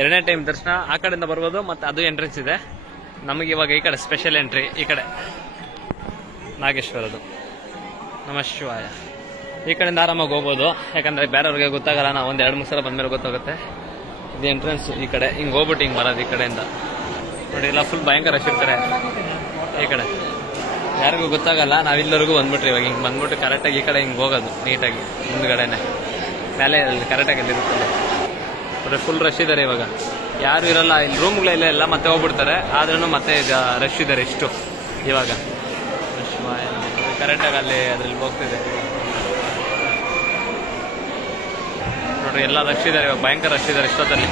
ಎರಡನೇ ಟೈಮ್ ದರ್ಶನ ಆ ಕಡೆಯಿಂದ ಬರ್ಬೋದು, ಮತ್ತು ಅದು ಎಂಟ್ರೆನ್ಸ್ ಇದೆ. ನಮಗೆ ಇವಾಗ ಈ ಕಡೆ ಸ್ಪೆಷಲ್ ಎಂಟ್ರಿ, ಈ ಕಡೆ ನಾಗೇಶ್ವರದು. ನಮಃ ಶಿವಾಯ. ಈ ಕಡೆಯಿಂದ ಆರಾಮಾಗಿ ಹೋಗ್ಬೋದು, ಯಾಕಂದರೆ ಬೇರೆಯವ್ರಿಗೆ ಗೊತ್ತಾಗಲ್ಲ. ನಾವು ಒಂದು 2-3 ಸಲ ಬಂದಮೇಲೆ ಗೊತ್ತಾಗುತ್ತೆ. ಇದು ಎಂಟ್ರೆನ್ಸ್. ಈ ಕಡೆ ಹಿಂಗೆ ಹೋಗ್ಬಿಟ್ಟು ಹಿಂಗೆ ಬರೋದು ಈ ಕಡೆಯಿಂದ. ನೋಡಿ, ಎಲ್ಲ ಫುಲ್ ಭಯಂಕರ ರಶ್ ಇರ್ತಾರೆ ಈ ಕಡೆ. ಯಾರಿಗೂ ಗೊತ್ತಾಗಲ್ಲ. ನಾವಿಲ್ಲರಿಗೂ ಬಂದ್ಬಿಟ್ರಿ ಇವಾಗ ಹಿಂಗೆ ಬಂದ್ಬಿಟ್ಟು ಕರೆಕ್ಟಾಗಿ ಈ ಕಡೆ ಹಿಂಗೆ ಹೋಗೋದು ನೀಟಾಗಿ ಮುಂದ್ಗಡೆನೆ ಮೇಲೆ ಕರೆಕ್ಟಾಗಿ ಅಲ್ಲಿ ಇರುತ್ತೆ. ನೋಡಿ, ಫುಲ್ ರಶ್ ಇದ್ದಾರೆ ಇವಾಗ. ಯಾರು ಇರಲ್ಲ ಇಲ್ಲಿ, ರೂಮ್ಗಳೆಲ್ಲ ಎಲ್ಲ ಮತ್ತೆ ಹೋಗ್ಬಿಡ್ತಾರೆ. ಆದ್ರೂ ಮತ್ತೆ ರಶ್ ಇದ್ದಾರೆ ಇಷ್ಟು ಇವಾಗ. ಕರೆಕ್ಟಾಗಿ ಅಲ್ಲಿ ಅದ್ರಲ್ಲಿ ಹೋಗ್ತಿದೆ ನೋಡ್ರಿ, ಎಲ್ಲ ರಶ್ ಇದ್ದಾರೆ ಇವಾಗ, ಭಯಂಕರ ರಶ್ ಇದ್ದಾರೆ ಇಷ್ಟೊತ್ತಲ್ಲಿ.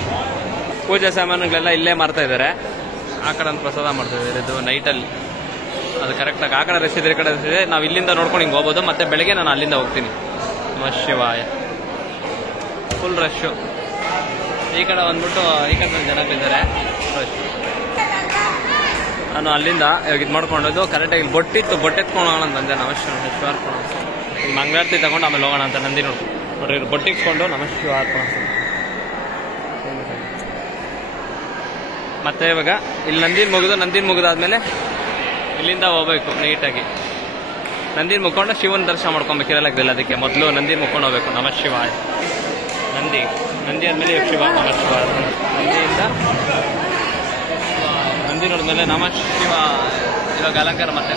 ಪೂಜಾ ಸಾಮಾನುಗಳೆಲ್ಲ ಇಲ್ಲೇ ಮಾರ್ತಾ ಇದ್ದಾರೆ. ಆ ಕಡೆ ಒಂದು ಪ್ರಸಾದ ಮಾಡ್ತಾ ಇದ್ದಾರೆ, ಇದು ನೈಟಲ್ಲಿ. ಅದು ಕರೆಕ್ಟಾಗಿ ಆ ಕಡೆ ರಶ್ ಇದೆ, ಈ ಕಡೆ ರಶ್ ಇದೆ. ನಾವು ಇಲ್ಲಿಂದ ನೋಡ್ಕೊಂಡು ಹಿಂಗೆ ಹೋಗ್ಬೋದು. ಮತ್ತೆ ಬೆಳಗ್ಗೆ ನಾನು ಅಲ್ಲಿಂದ ಹೋಗ್ತೀನಿ. ನಮಃ ಶಿವಾಯ. Full rush. ಈ ಕಡೆ ಬಂದ್ಬಿಟ್ಟು ಈ ಕಡೆ ಜನಗಳಿದ್ದಾರೆ ರಶ್. ನಾನು ಅಲ್ಲಿಂದ ಇವಾಗ ಇದು ಮಾಡ್ಕೊಂಡದ್ದು ಕರೆಕ್ಟಾಗಿ ಇಲ್ಲಿ ಬೊಟ್ಟಿತ್ತು, ಬೊಟ್ಟೆತ್ಕೊಂಡು ಹೋಗೋಣ ಅಂತ ಬಂದೆ. ನಮಃ ಶಿವಾರ್ಪಣ. ಈಗ ಮಂಗಳಾರತಿ ತಗೊಂಡು ಆಮೇಲೆ ಹೋಗೋಣ ಅಂತ ನಂದಿ ನೋಡ್ಕೊಂಡು ನೋಡ್ರಿ, ಬೊಟ್ಟಿಕ್ಸ್ಕೊಂಡು ನಮಃ ಶಿವಾರ್ಪಣ. ಮತ್ತೆ ಇವಾಗ ಇಲ್ಲಿ ನಂದಿನ ಮುಗಿದಾದ್ಮೇಲೆ ಇಲ್ಲಿಂದ ಹೋಗ್ಬೇಕು ನೀಟಾಗಿ. ನಂದಿನ ಮುಕ್ಕೊಂಡು ಶಿವನ ದರ್ಶನ ಮಾಡ್ಕೊಬೇಕಿರಲ್ಲ. ಅದಕ್ಕೆ ಮೊದಲು ನಂದಿನ ಮುಕ್ಕೊಂಡು ಹೋಗ್ಬೇಕು. ನಮಃ ಶಿವಾಯ. ನಂದಿ ಆದ್ಮೇಲೆ ಶಿವ. ನಮಃ ಶಿವ. ನಂದಿಯಿಂದ ನಂದಿ ನೋಡಿದ್ಮೇಲೆ ನಮಃ ಶಿವ. ಇವಾಗ ಅಲಂಕಾರ ಮತ್ತೆ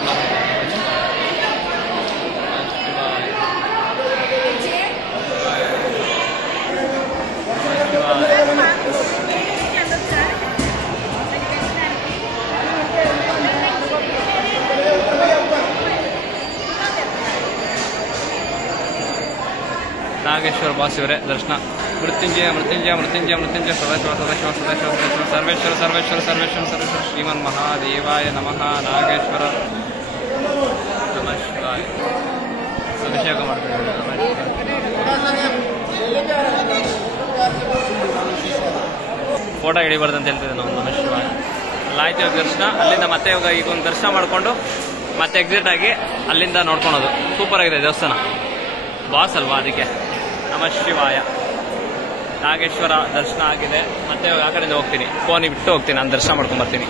ನಾಗೇಶ್ವರ ಬಾಸ್ ಇವರೇ ದರ್ಶನ. ಮೃತ್ಯುಂಜಯ ಸರ್ವೇಶ್ವರ ಶ್ರೀಮನ್ ಮಹಾದೇವಾಯ ನಮಃ. ನಾಗೇಶ್ವರ ನಮಃ ಶಿವಾಯ. ಅಭಿಷೇಕ ಮಾಡ್ತಿದ್ದಾರೆ. ಫೋಟೋ ಹಿಡಿಬಾರ್ದು ಅಂತ ಹೇಳ್ತಿದ್ದೆ ನಾವು. ನಮಃ ಶಿವಾಯ. ಅಲ್ಲಾಯ್ತು ಇವಾಗ ದರ್ಶನ. ಅಲ್ಲಿಂದ ಮತ್ತೆ ಇವಾಗ ಈಗ ಒಂದು ದರ್ಶನ ಮಾಡಿಕೊಂಡು ಮತ್ತೆ ಎಕ್ಸಿಟ್ ಆಗಿ ಅಲ್ಲಿಂದ ನೋಡ್ಕೊಳೋದು. ಸೂಪರ್ ಆಗಿದೆ ದೇವಸ್ಥಾನ. ಬಾಸ್ ಅಲ್ವಾ, ಅದಕ್ಕೆ. ನಮಃ ಶಿವಾಯ. ನಾಗೇಶ್ವರ ದರ್ಶನ ಆಗಿದೆ. ಮತ್ತೆ ಆ ಕಡೆಯಿಂದ ಹೋಗ್ತೀನಿ, ಫೋನ್ ಬಿಟ್ಟು ಹೋಗ್ತೀನಿ. ನಾನು ದರ್ಶನ ಮಾಡ್ಕೊಂಡ್ಬರ್ತೀನಿ.